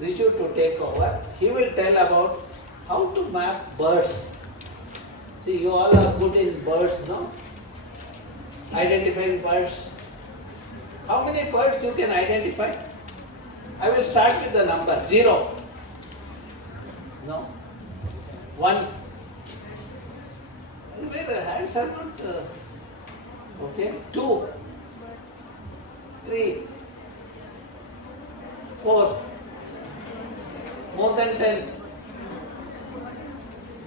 Riju to take over. He will tell about how to map birds. See, you all are good in birds, no? Identifying birds. How many birds you can identify? I will start with the number 0. No? 1. Where the hands are not. Okay. 2, 3, 4. More than 10.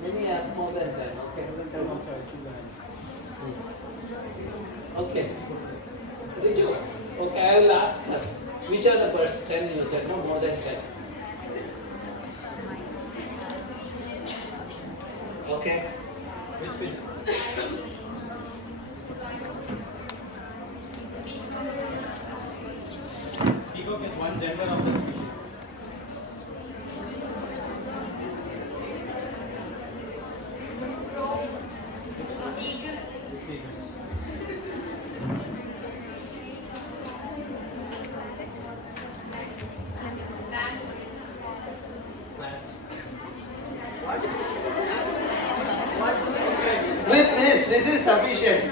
Many are more than 10. Okay. Okay. Riju. Okay, I will ask her. Which are the birds? 10 you said, no? More than 10. Okay. Which one? Peacock is one gender of the species. With this is sufficient.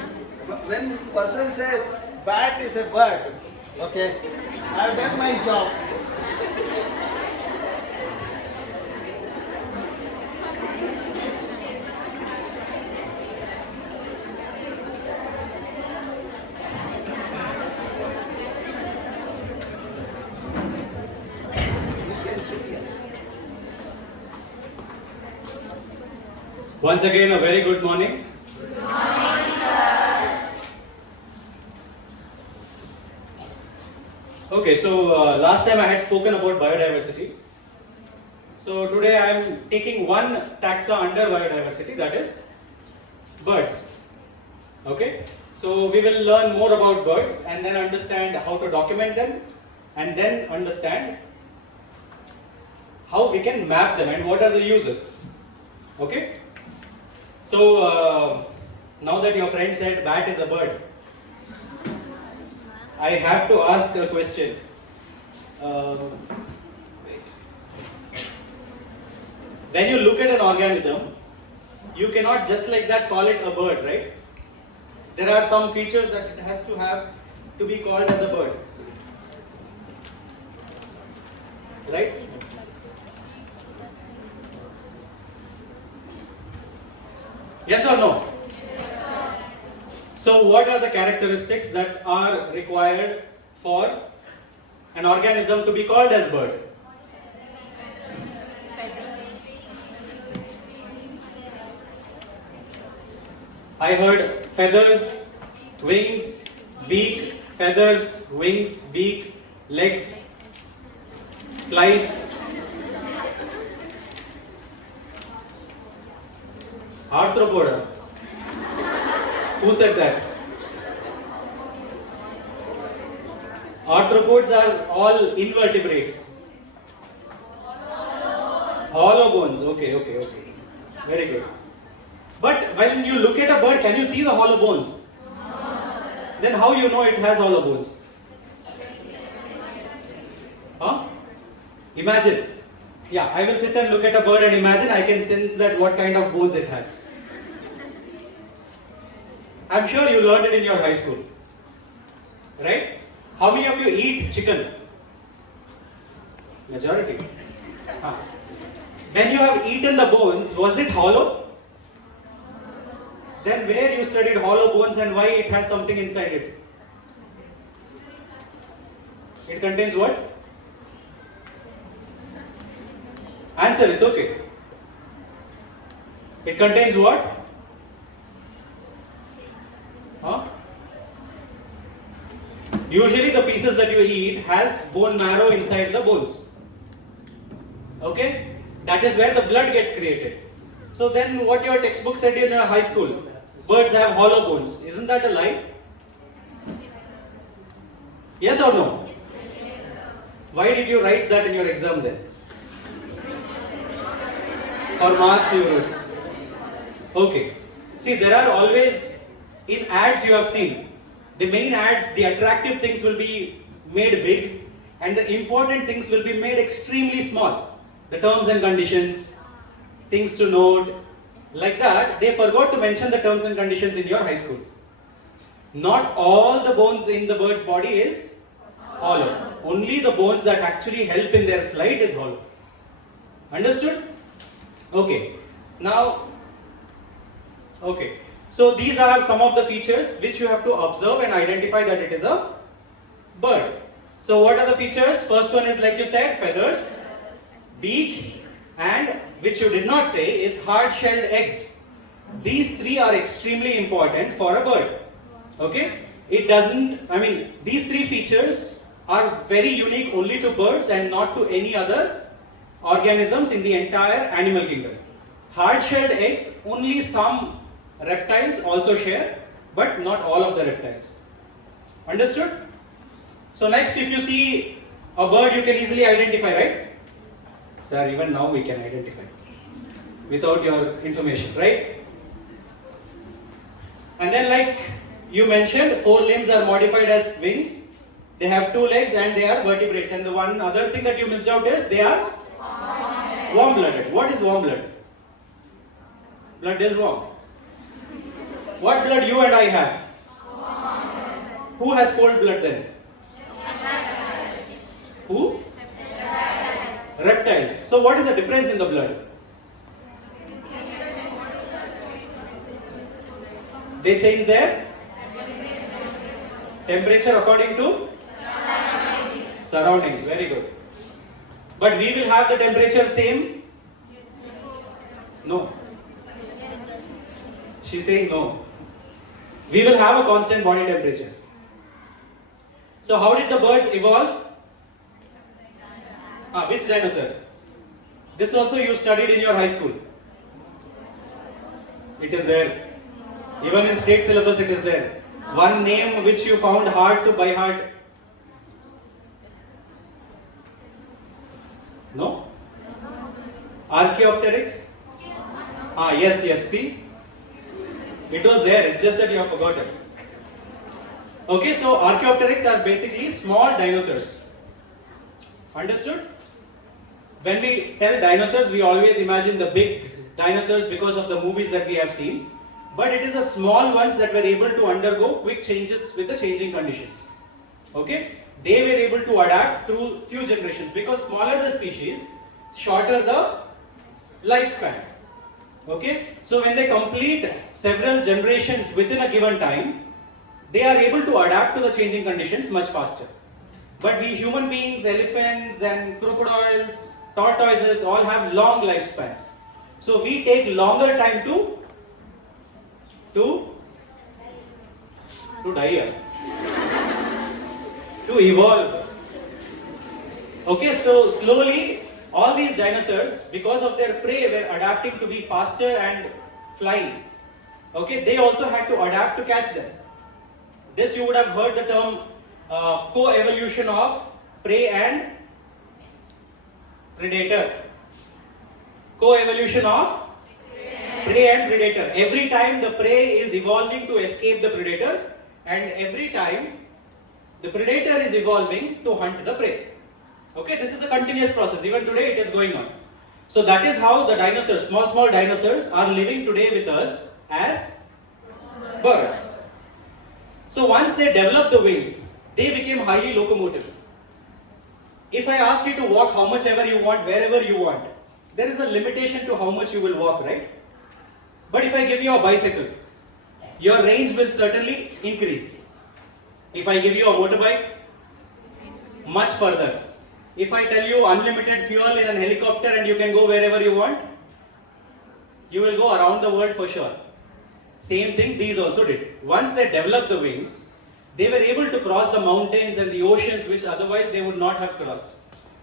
When person says bat is a bird, okay, I have done my job. Once again, a very good morning. Good morning, sir. Okay, so last time I had spoken about biodiversity. So today I am taking one taxa under biodiversity, that is birds. Okay, so we will learn more about birds and then understand how to document them and then understand how we can map them and what are the uses. Okay. So now that your friend said bat is a bird, I have to ask a question. Wait. When you look at an organism, you cannot just like that call it a bird, right? There are some features that it has to have to be called as a bird, right? Yes or no? Yes, sir. So what are the characteristics that are required for an organism to be called as bird? I heard feathers, wings, beak, feathers, wings, beak, legs, flies. Arthropoda. Who said that? Arthropods are all invertebrates. Hollow bones. Okay. Very good. But when you look at a bird, can you see the hollow bones? Then how you know it has hollow bones? Huh? Imagine. Yeah, I will sit and look at a bird and imagine I can sense that what kind of bones it has. I'm sure you learned it in your high school. Right? How many of you eat chicken? Majority. Huh. When you have eaten the bones, was it hollow? Then where you studied hollow bones and why it has something inside it? It contains what? Answer, it's okay. It contains what? Huh? Usually the pieces that you eat has bone marrow inside the bones. Okay? That is where the blood gets created. So then what your textbook said in high school? Birds have hollow bones. Isn't that a lie? Yes or no? Why did you write that in your exam then? For marks you wrote. Okay. See, there are always, in ads you have seen, the main ads, the attractive things will be made big and the important things will be made extremely small. The terms and conditions, things to note, like that. They forgot to mention the terms and conditions in your high school. Not all the bones in the bird's body is hollow. Only the bones that actually help in their flight is hollow. Understood? Okay. Now, okay. So these are some of the features which you have to observe and identify that it is a bird. So what are the features? First one is, like you said, feathers, beak, and which you did not say is hard-shelled eggs. These three are extremely important for a bird. Okay? It doesn't, these three features are very unique only to birds and not to any other organisms in the entire animal kingdom. Hard-shelled eggs, only some reptiles also share, but not all of the reptiles. Understood? So next, if you see a bird, you can easily identify, right? Sir, even now we can identify without your information, right? And then, like you mentioned, 4 limbs are modified as wings. They have 2 legs and they are vertebrates. And the one other thing that you missed out is they are warm-blooded. What is warm blood? Blood is warm. What blood you and I have? Who has cold blood then? Who? Reptiles. So what is the difference in the blood? They change their temperature according to surroundings. Very good. But we will have the temperature same? No. She's saying no. We will have a constant body temperature. So how did the birds evolve? Which dinosaur? This also you studied in your high school. It is there. Even in state syllabus it is there. One name which you found hard to by heart. No? Archaeopteryx? Yes, see? It was there, it's just that you have forgotten. Okay, so Archaeopteryx are basically small dinosaurs. Understood? When we tell dinosaurs, we always imagine the big dinosaurs because of the movies that we have seen. But it is the small ones that were able to undergo quick changes with the changing conditions. Okay? They were able to adapt through few generations because smaller the species, shorter the lifespan. Okay? So when they complete several generations within a given time, they are able to adapt to the changing conditions much faster. But we human beings, elephants and crocodiles, tortoises all have long lifespans. So we take longer time to die, to evolve. Okay, so slowly all these dinosaurs, because of their prey, were adapting to be faster and flying. Okay, they also had to adapt to catch them. This you would have heard the term co-evolution of prey and predator. Co-evolution of prey and predator. Every time the prey is evolving to escape the predator, and every time the predator is evolving to hunt the prey. Okay, this is a continuous process. Even today it is going on. So that is how the dinosaurs, small dinosaurs, are living today with us as birds. So once they developed the wings, they became highly locomotive. If I ask you to walk how much ever you want, wherever you want, there is a limitation to how much you will walk, right? But if I give you a bicycle, your range will certainly increase. If I give you a motorbike, much further. If I tell you unlimited fuel in an helicopter and you can go wherever you want, you will go around the world for sure. Same thing these also did. Once they developed the wings, they were able to cross the mountains and the oceans which otherwise they would not have crossed.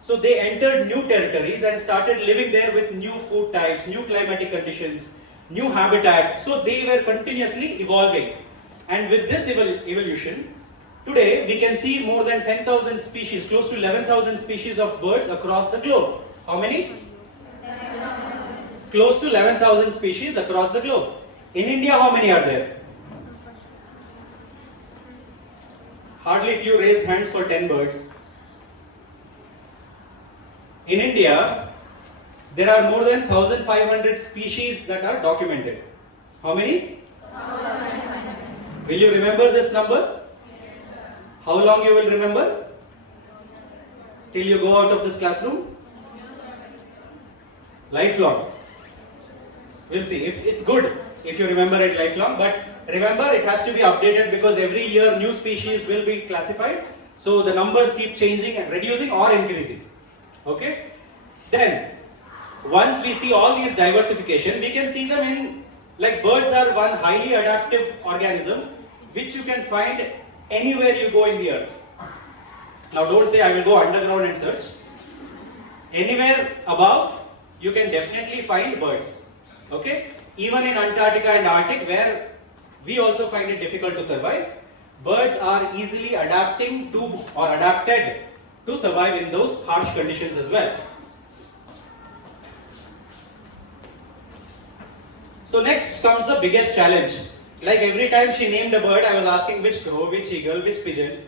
So they entered new territories and started living there with new food types, new climatic conditions, new habitat. So they were continuously evolving. And with this evolution, today we can see more than 10,000 species, close to 11,000 species of birds across the globe. How many? Close to 11,000 species across the globe. In India, how many are there? Hardly few raised hands for 10 birds. In India, there are more than 1,500 species that are documented. How many? 1,500. Will you remember this number? Yes, sir. How long you will remember? Till you go out of this classroom? Lifelong. We'll see. If it's good if you remember it lifelong, but remember it has to be updated because every year new species will be classified. So the numbers keep changing and reducing or increasing. Okay? Then, once we see all these diversification, we can see them in, like birds are one highly adaptive organism which you can find anywhere you go in the earth. Now don't say I will go underground and search. Anywhere above, you can definitely find birds. Okay? Even in Antarctica and Arctic, where we also find it difficult to survive, birds are easily adapting to or adapted to survive in those harsh conditions as well. So next comes the biggest challenge. Like every time she named a bird, I was asking which crow, which eagle, which pigeon.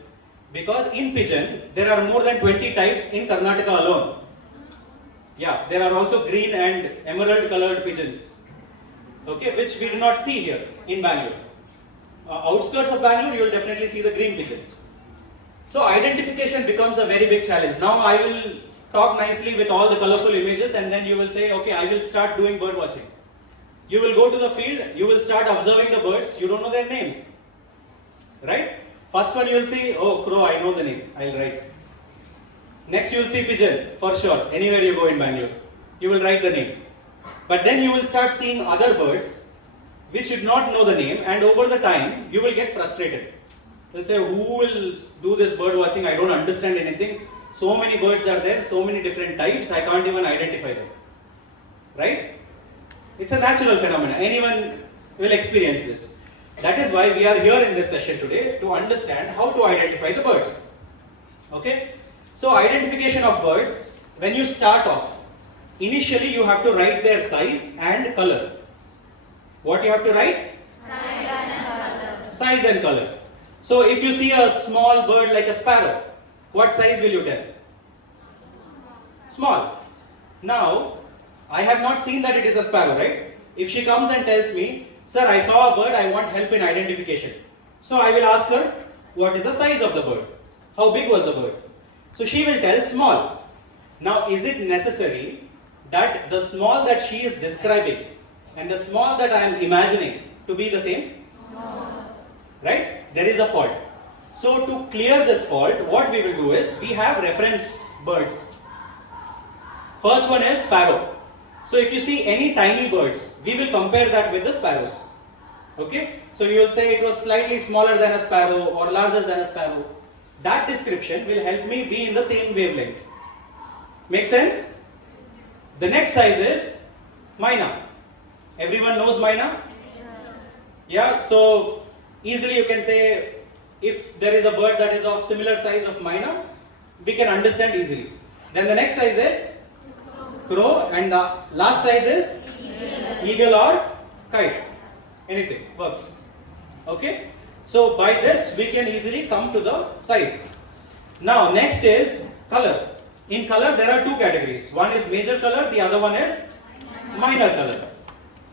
Because in pigeon, there are more than 20 types in Karnataka alone. Yeah, there are also green and emerald colored pigeons. Okay, which we do not see here in Bangalore. Outskirts of Bangalore, you will definitely see the green pigeon. So identification becomes a very big challenge. Now I will talk nicely with all the colorful images and then you will say, okay, I will start doing bird watching. You will go to the field, you will start observing the birds, you don't know their names. Right? First one you will see, oh crow, I know the name, I will write. Next you will see pigeon, for sure, anywhere you go in Bangalore. You will write the name. But then you will start seeing other birds which you not know the name, and over the time you will get frustrated. You'll say, who will do this bird watching? I don't understand anything. So many birds are there, so many different types, I can't even identify them. Right? It's a natural phenomenon. Anyone will experience this. That is why we are here in this session today, to understand how to identify the birds. Okay? So identification of birds, when you start off, initially you have to write their size and color. What you have to write? Size and color. Size and color. So if you see a small bird like a sparrow, what size will you tell? Small. Now, I have not seen that it is a sparrow, right? If she comes and tells me, sir, I saw a bird, I want help in identification. So I will ask her, what is the size of the bird? How big was the bird? So she will tell small. Now, is it necessary that the small that she is describing and the small that I am imagining to be the same? No. Right? There is a fault. So to clear this fault, what we will do is, we have reference birds. First one is sparrow. So if you see any tiny birds, we will compare that with the sparrows. Okay? So you will say it was slightly smaller than a sparrow or larger than a sparrow. That description will help me be in the same wavelength. Make sense? The next size is myna. Everyone knows myna? Yeah, so easily you can say, if there is a bird that is of similar size of myna, we can understand easily. Then the next size is crow, and the last size is eagle or kite. Anything works. Okay? So by this we can easily come to the size. Now next is color. In color there are two categories. One is major color, the other one is minor color.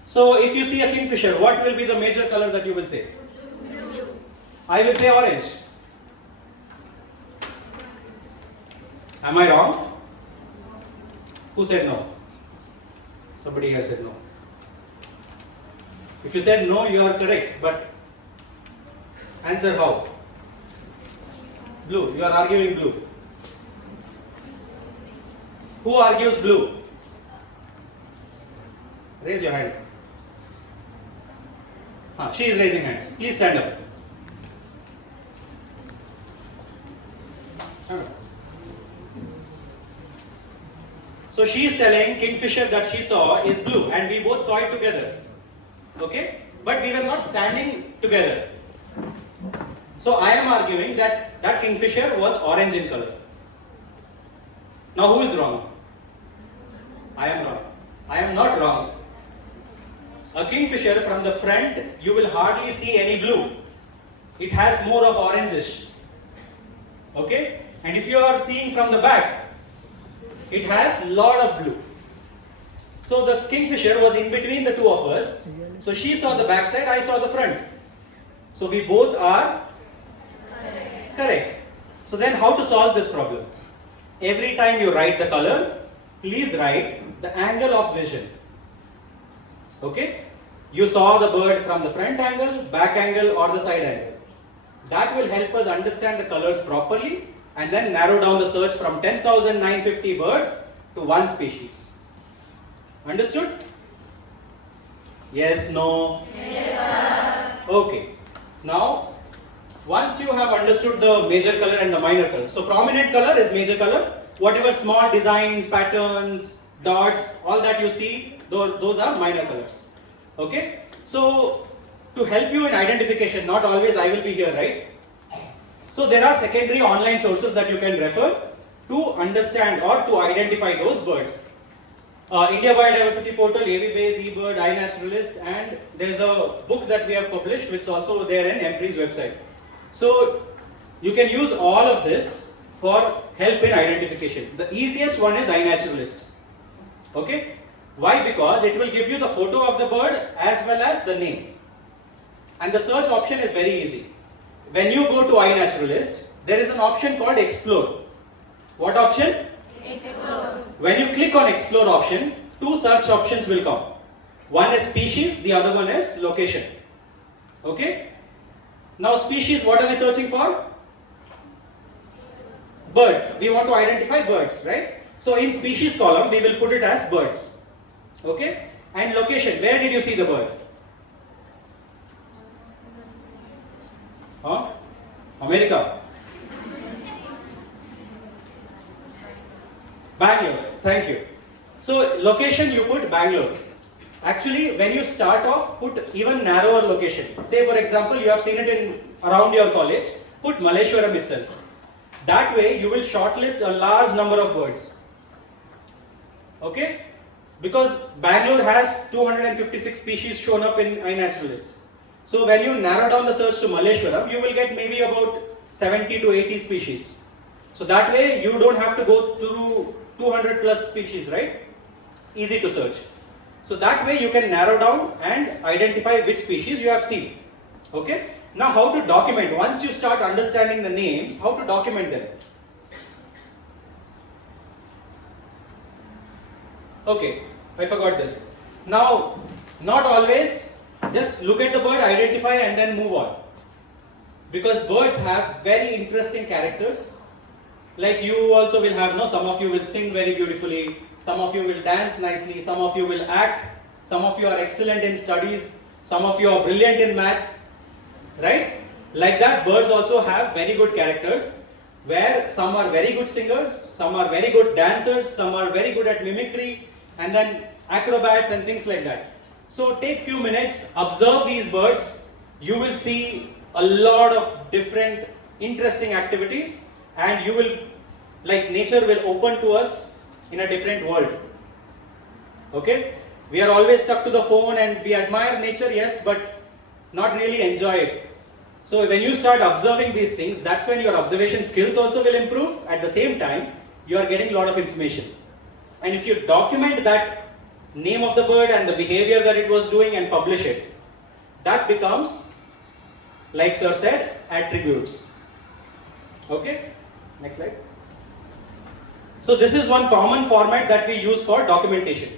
So if you see a kingfisher, what will be the major color that you will say? Blue. I will say orange. Am I wrong? Who said no? Somebody has said no. If you said no, you are correct, but answer how? Blue. You are arguing blue. Who argues blue? Raise your hand. She is raising hands. Please stand up. So she is telling kingfisher that she saw is blue, and we both saw it together. Okay? But we were not standing together. So I am arguing that that kingfisher was orange in color. Now who is wrong? I am wrong. I am not wrong. A kingfisher from the front, you will hardly see any blue. It has more of orangish. Okay? And if you are seeing from the back, it has lot of blue. So the kingfisher was in between the two of us. So she saw the back side, I saw the front. So we both are correct. So then how to solve this problem? Every time you write the color, please write the angle of vision. Okay? You saw the bird from the front angle, back angle or the side angle. That will help us understand the colors properly and then narrow down the search from 10,950 birds to one species. Understood? Yes, no? Yes, sir. Okay. Now, once you have understood the major color and the minor color. So prominent color is major color. Whatever small designs, patterns, dots, all that you see, those are minor colors. Okay? So to help you in identification, not always I will be here, right? So there are secondary online sources that you can refer to understand or to identify those birds. India Biodiversity Portal, AVBase, eBird, iNaturalist, and there's a book that we have published which is also there in EMPRI's website. So you can use all of this for help in identification. The easiest one is iNaturalist. Okay? Why? Because it will give you the photo of the bird as well as the name. And the search option is very easy. When you go to iNaturalist, there is an option called Explore. What option? Explore. When you click on Explore option, two search options will come. One is species, the other one is location. Okay? Now species, what are we searching for? Birds. We want to identify birds, right? So in species column, we will put it as birds. Okay? And location, where did you see the bird? Huh? America. Bangalore. Thank you. So location you put Bangalore. Actually, when you start off, put even narrower location. Say for example, you have seen it in around your college. Put Malleshwaram itself. That way, you will shortlist a large number of birds. Okay? Because Bangalore has 256 species shown up in iNaturalist. So when you narrow down the search to Malleshwaram, you will get maybe about 70 to 80 species. So that way, you don't have to go through 200 plus species, right? Easy to search. So that way you can narrow down and identify which species you have seen. Okay? Now how to document? Once you start understanding the names, how to document them? Okay, I forgot this. Now, not always just look at the bird, identify and then move on. Because birds have very interesting characters. Like you also will have, some of you will sing very beautifully, some of you will dance nicely, some of you will act, some of you are excellent in studies, some of you are brilliant in maths, right? Like that, birds also have very good characters, where some are very good singers, some are very good dancers, some are very good at mimicry, and then acrobats and things like that. So take few minutes, observe these birds, you will see a lot of different interesting activities, and you will, like nature will open to us in a different world. Okay? We are always stuck to the phone and we admire nature, yes, but not really enjoy it. So when you start observing these things, that's when your observation skills also will improve. At the same time, you are getting a lot of information. And if you document that name of the bird and the behavior that it was doing and publish it, that becomes, like sir said, attributes. Okay? Next slide. So this is one common format that we use for documentation.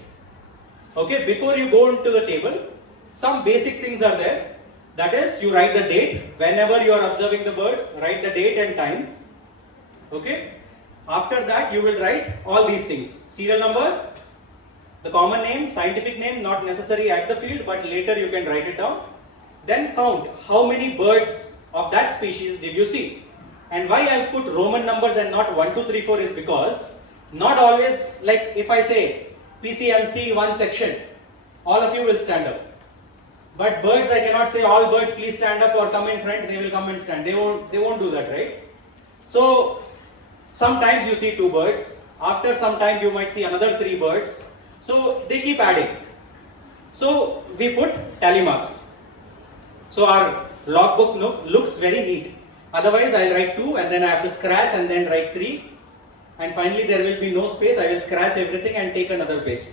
Okay, before you go into the table, some basic things are there. That is, you write the date. Whenever you are observing the bird, write the date and time. Okay. After that, you will write all these things. Serial number, the common name, scientific name, not necessary at the field, but later you can write it down. Then count how many birds of that species did you see. And why I put Roman numbers and not 1, 2, 3, 4 is because not always, like if I say PCMC one section, all of you will stand up. But birds, I cannot say all birds please stand up or come in front, they will come and stand. They won't do that, right? So sometimes you see 2 birds, after some time you might see another 3 birds. So they keep adding. So we put tally marks. So our logbook looks very neat. Otherwise, I'll write 2 and then I have to scratch and then write 3. and finally there will be no space. I will scratch everything and take another page.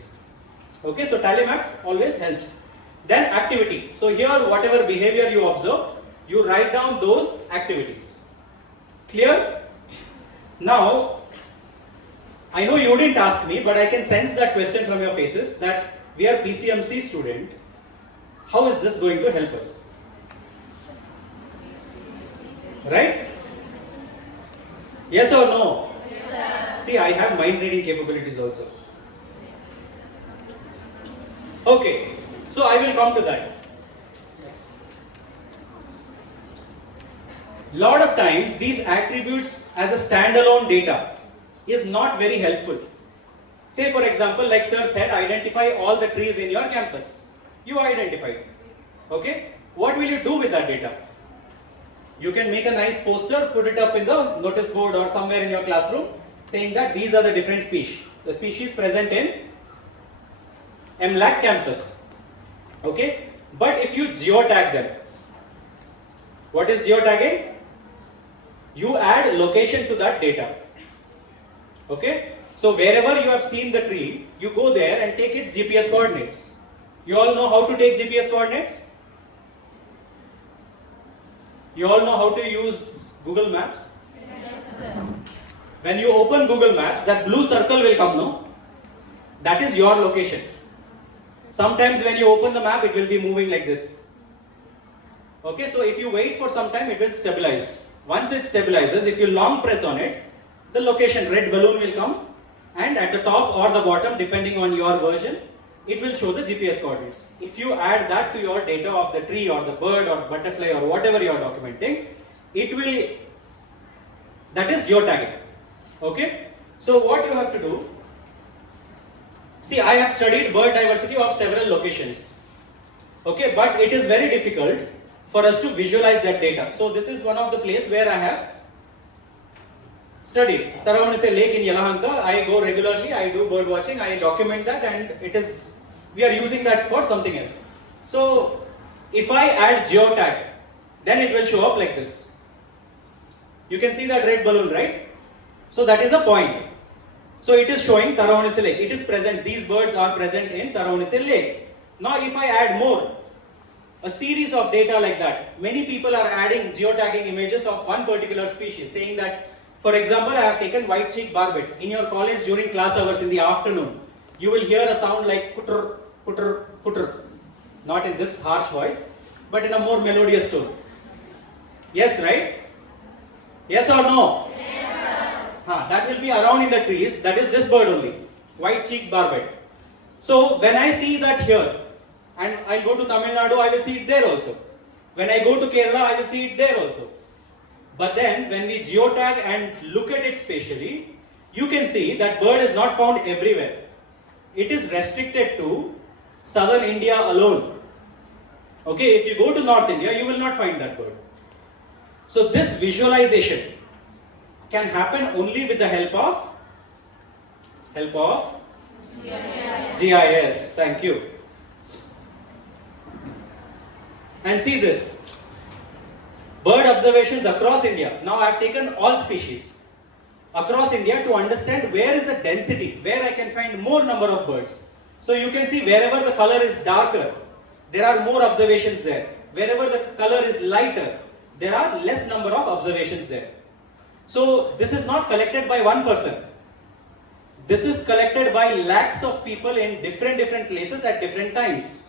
Okay, so tally max always helps. Then activity. So here whatever behavior you observe, you write down those activities. Clear? Now, I know you didn't ask me, but I can sense that question from your faces that we are PCMC student. How is this going to help us? Right? Yes or no? Yes, See, I have mind reading capabilities also. Okay, so I will come to that. Lot of times these attributes as a standalone data is not very helpful. Say for example, like sir said, identify all the trees in your campus. You identified. Okay, what will you do with that data? You can make a nice poster, put it up in the notice board or somewhere in your classroom saying that these are the different species. The species present in MLAC campus. Okay, but if you geotag them, what is geotagging? You add location to that data. Okay, so wherever you have seen the tree, you go there and take its GPS coordinates. You all know how to take GPS coordinates? You all know how to use Google Maps? Yes, sir. When you open Google Maps, that blue circle will come, no? That is your location. Sometimes when you open the map, it will be moving like this. Okay, so if you wait for some time, it will stabilize. Once it stabilizes, if you long press on it, the location red balloon will come, and at the top or the bottom, depending on your version, it will show the GPS coordinates. If you add that to your data of the tree or the bird or butterfly or whatever you are documenting, it will, that is geotagging. Okay, so what you have to do, see, I have studied bird diversity of several locations. Okay, but it is very difficult for us to visualize that data. So this is one of the place where I have studied. Taravani Lake in Yelahanka, I go regularly, I do bird watching, I document that, and it is, we are using that for something else. So if I add geotag, then it will show up like this. You can see that red balloon, right? So that is a point. So it is showing Taravani Lake. It is present, these birds are present in Taravani Lake. Now if I add more, a series of data like that, many people are adding geotagging images of one particular species, saying that, for example, I have taken white-cheeked barbet. In your college during class hours in the afternoon, you will hear a sound like putter, putter, putter. Not in this harsh voice, but in a more melodious tone. Yes, right? Yes or no? Yes, sir. That will be around in the trees. That is this bird only, white-cheeked barbet. So when I see that here, and I go to Tamil Nadu, I will see it there also. When I go to Kerala, I will see it there also. But then when we geotag and look at it spatially, you can see that bird is not found everywhere. It is restricted to southern India alone. Okay, if you go to North India, you will not find that bird. So this visualization can happen only with the help of GIS. Thank you. And see this. Bird observations across India. Now I have taken all species across India to understand where is the density, where I can find more number of birds. So you can see wherever the color is darker, there are more observations there. Wherever the color is lighter, there are less number of observations there. So this is not collected by one person. This is collected by lakhs of people in different places at different times.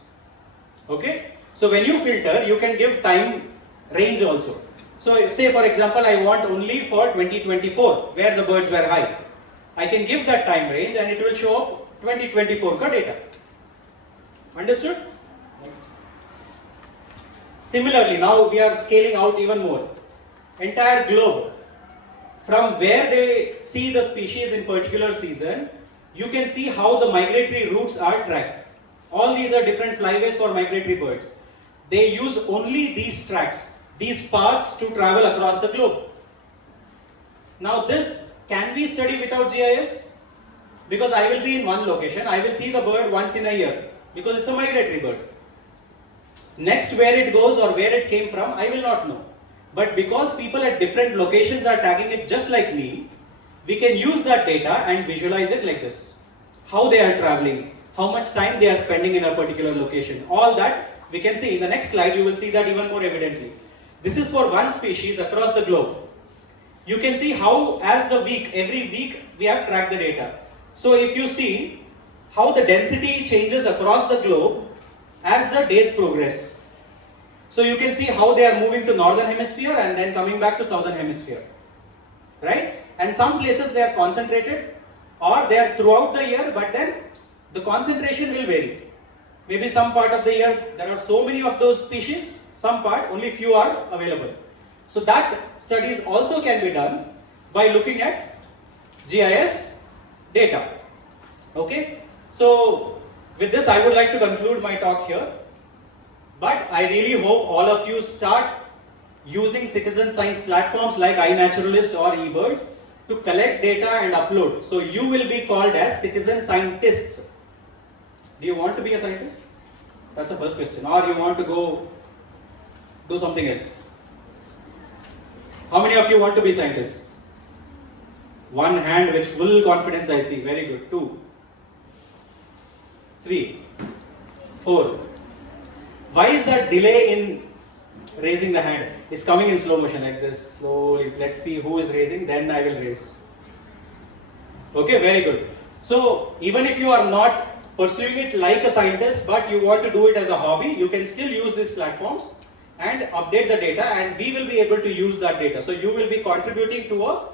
Okay? So when you filter, you can give time range also. So say for example, I want only for 2024, where the birds were high. I can give that time range and it will show up 2024 ka data. Understood? Next. Similarly, now we are scaling out even more. Entire globe. From where they see the species in particular season, you can see how the migratory routes are tracked. All these are different flyways for migratory birds. They use only these tracks, these paths to travel across the globe. Now this can be studied without GIS, because I will be in one location, I will see the bird once in a year because it's a migratory bird. Next, where it goes or where it came from, I will not know. But because people at different locations are tagging it just like me, we can use that data and visualize it like this. How they are traveling, how much time they are spending in a particular location, all that we can see. In the next slide, you will see that even more evidently. This is for one species across the globe. You can see how every week we have tracked the data. So if you see how the density changes across the globe as the days progress. So you can see how they are moving to northern hemisphere and then coming back to southern hemisphere, right? And some places they are concentrated or they are throughout the year, but then the concentration will vary. Maybe some part of the year there are so many of those species, some part only few are available. So that studies also can be done by looking at GIS data. Okay, so with this I would like to conclude my talk here. But I really hope all of you start using citizen science platforms like iNaturalist or eBirds to collect data and upload. So you will be called as citizen scientists. Do you want to be a scientist? That's the first question. Or you want to go do something else? How many of you want to be scientists? One hand with full confidence I see. Very good. 2, 3, 4. Why is that delay in raising the hand? It's coming in slow motion like this. Slowly. Let's see who is raising, then I will raise. Okay, very good. So even if you are not pursuing it like a scientist, but you want to do it as a hobby, you can still use these platforms and update the data, and we will be able to use that data. So you will be contributing to a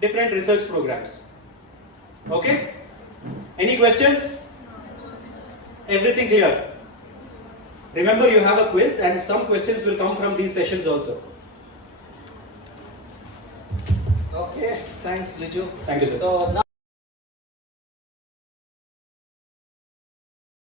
different research programs. Okay? Any questions? Everything clear? Remember, you have a quiz and some questions will come from these sessions also. Okay, thanks Riju. Thank you, sir. So now